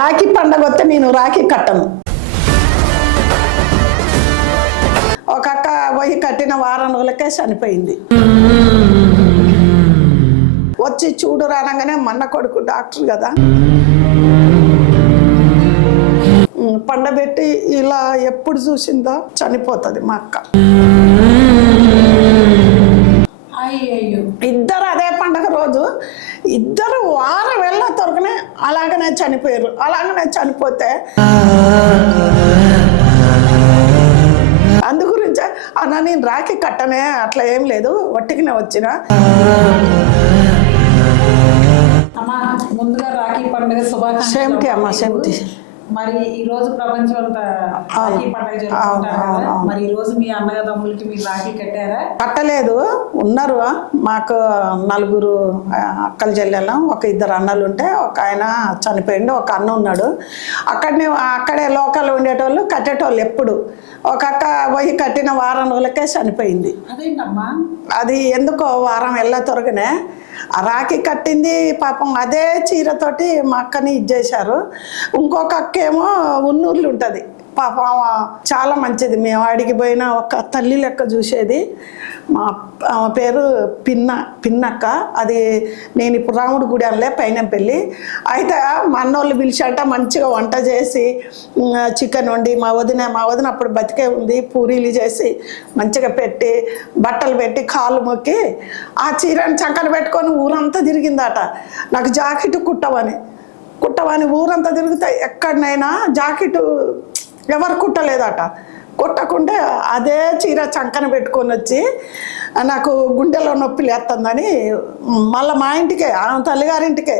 రాఖీ పండగ వస్తే నేను రాఖీ కట్టను. ఒక అక్క పోయి కట్టిన వారం రోజులకే చనిపోయింది. వచ్చి చూడు రానగానే మన్న కొడుకు డాక్టర్ కదా, పండబెట్టి ఇలా ఎప్పుడు చూసిందో చనిపోతుంది మా అక్క. ఇద్దరు అదే పండగ రోజు ఇద్దరు వారం వెళ్ళ తొరకనే అలాగనే చనిపోయారు. అలాగనే చనిపోతే అందు గురించే అన్న నేను రాఖీ కట్టనే, అట్లా ఏం లేదు, వట్టికినే వచ్చిన. ముందుగా రాఖీ పండుగ శుభాకాంక్షలు. సేమ్టి అమ్మ, సేమ్టి. మరి ఈ రోజు ప్రపంచం అంతా రాఖీ పండుగ జరుపుకుంటారు కదా, మరి ఈ రోజు మీ అన్నదమ్ములకి మీరు రాఖీ కట్టారా? కట్టలేదు, ఉన్నారు మాకు నలుగురు అక్కలు చెల్లెళ్ళం, ఒక ఇద్దరు అన్నలు ఉంటే ఒక ఆయన చనిపోయిండు, ఒక అన్న ఉన్నాడు. అక్కడే లోకల్ ఉండేటోళ్ళు కట్టేటోళ్ళు. ఎప్పుడు ఒక అక్క పోయి కట్టిన వారం రోజులకే చనిపోయింది. అదేంటమ్మా? అది ఎందుకో వారం వెళ్ళ తొరగనే ఆ రాఖీ కట్టింది పాపం. అదే చీరతోటి మా అక్కని ఇచ్చేశారు. ఇంకొక అక్క ఏమో ఉన్నూర్లు ఉంటుంది పాపం, చాలా మంచిది. మేము ఆడికి పోయినా ఒక తల్లి లెక్క చూసేది. మా పేరు పిన్నక్క. అది నేను ఇప్పుడు రాముడి గుడి అనలే, పైనంపల్లి. అయితే మా అన్నోళ్ళు పిలిచాట మంచిగా వంట చేసి చికెన్ వండి, మా వదిన అప్పుడు బతికే ఉంది, పూరీలు చేసి మంచిగా పెట్టి బట్టలు పెట్టి కాళ్ళు మొక్కి ఆ చీరని చక్కన పెట్టుకొని ఊరంతా తిరిగిందట. నాకు జాకెట్ కుట్టవని ఊరంతా తిరిగితే ఎక్కడనైనా జాకెట్ ఎవరు కుట్టలేదట. కుట్టకుంటే అదే చీర చంకన పెట్టుకొని వచ్చి నాకు గుండెలో నొప్పి లేస్తుందని మళ్ళీ మా ఇంటికే, తల్లిగారింటికే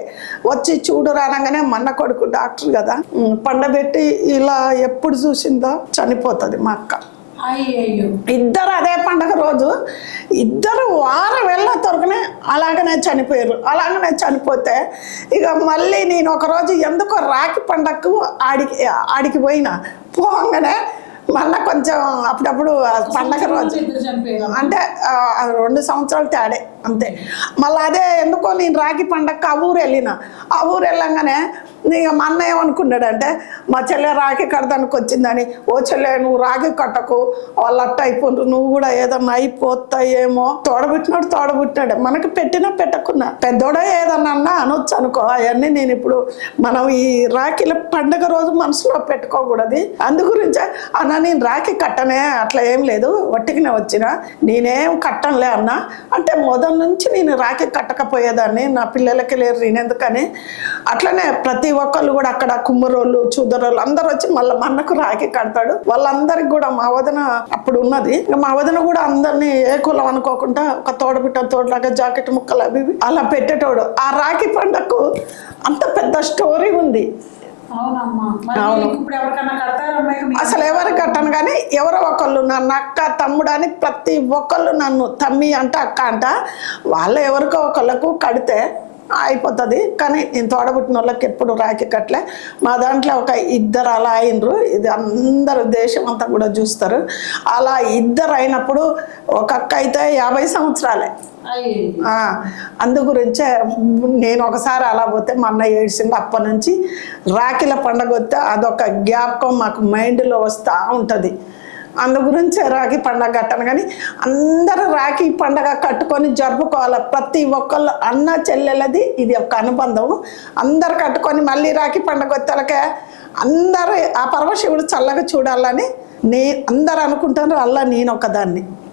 వచ్చి చూడు రానగానే మన్న కొడుకు డాక్టర్ కదా, పండబెట్టి ఇలా ఎప్పుడు చూసిందో చనిపోతుంది మా అక్క. ఇద్దరు అదే పండగ రోజు ఇద్దరు వారం వెళ్ళ తొరకనే అలాగనే చనిపోయారు. అలాగనే చనిపోతే ఇక మళ్ళీ నేను ఒకరోజు ఎందుకో రాఖీ పండగకు ఆడికి పోయినా. పోగానే మళ్ళీ కొంచెం అప్పుడప్పుడు పండగ రోజు అంటే 2 సంవత్సరాలు తేడే అంతే. మళ్ళీ అదే ఎందుకో నేను రాఖీ పండగకి ఆ ఊరు వెళ్ళిన. ఆ ఊరు వెళ్ళంగానే ఇక మా అన్న ఏమనుకున్నాడంటే మా చెల్లె రాఖీ కడదానికి వచ్చిందని, ఓ చెల్లె నువ్వు రాఖీ కట్టకు, వాళ్ళు అట్ట అయిపోండ్రు, నువ్వు కూడా ఏదన్నా అయిపోతాయేమో. తోడబుట్టినాడు మనకి పెట్టినా పెట్టకున్నా, పెద్దోడే ఏదన్నా అన్నా అనొచ్చు అనుకో. అవన్నీ నేను ఇప్పుడు మనం ఈ రాఖీల పండగ రోజు మనసులో పెట్టుకోకూడదు. అందు గురించే అన్న నేను రాఖీ కట్టనే, అట్లా ఏం లేదు, వట్టికినే వచ్చిన, నేనేం కట్టనులే అన్న అంటే మొదటి నుంచి నేను రాఖీ కట్టకపోయేదాన్ని. నా పిల్లలకి లేరు, నేనెందుకని. అట్లనే ప్రతి ఒక్కళ్ళు కూడా అక్కడ కుమ్మరోళ్ళు చూదరోళ్ళు అందరు వచ్చి మళ్ళీ మా అన్నకు రాఖీ కడతాడు. వాళ్ళందరికి కూడా మా వదిన అప్పుడు ఉన్నది, మా వదిన కూడా అందరినీ ఏ కులం అనుకోకుండా ఒక తోడలాగా జాకెట్ ముక్కలు అవి అలా పెట్టేటోడు. ఆ రాఖీ పండగకు అంత పెద్ద స్టోరీ ఉంది. అసలు ఎవరు కట్టను కానీ ఎవరో ఒకళ్ళు నన్ను అక్క తమ్ముడు అని ప్రతి ఒక్కళ్ళు నన్ను తమ్మి అంట అక్క అంట, వాళ్ళు ఎవరికో ఒకళ్ళకు కడితే అయిపోతుంది. కానీ నేను తోడబుట్టిన వాళ్ళకి ఎప్పుడు రాఖీ కట్టలే. మా దాంట్లో ఒక ఇద్దరు అలా అయినరు, ఇది అందరూ దేశం అంతా కూడా చూస్తారు. అలా ఇద్దరు అయినప్పుడు ఒక అక్క అయితే 50 సంవత్సరాలే. అందు గురించే నేను ఒకసారి అలా పోతే మా అన్న ఏడ్చింది. అప్పటి నుంచి రాఖీల పండగ వస్తే అదొక జ్ఞాపకం మాకు మైండ్లో వస్తూ ఉంటుంది. అందు గురించే రాఖీ పండగ కట్టను. కానీ అందరూ రాఖీ పండగ కట్టుకొని జరుపుకోవాలి. ప్రతి ఒక్కళ్ళు అన్న చెల్లెలది ఇది ఒక అనుబంధం. అందరు కట్టుకొని మళ్ళీ రాఖీ పండగ వచ్చేలకే అందరూ ఆ పరమశివుడు చల్లగా చూడాలని అందరు అనుకుంటారు. అలా నేను ఒకదాన్ని.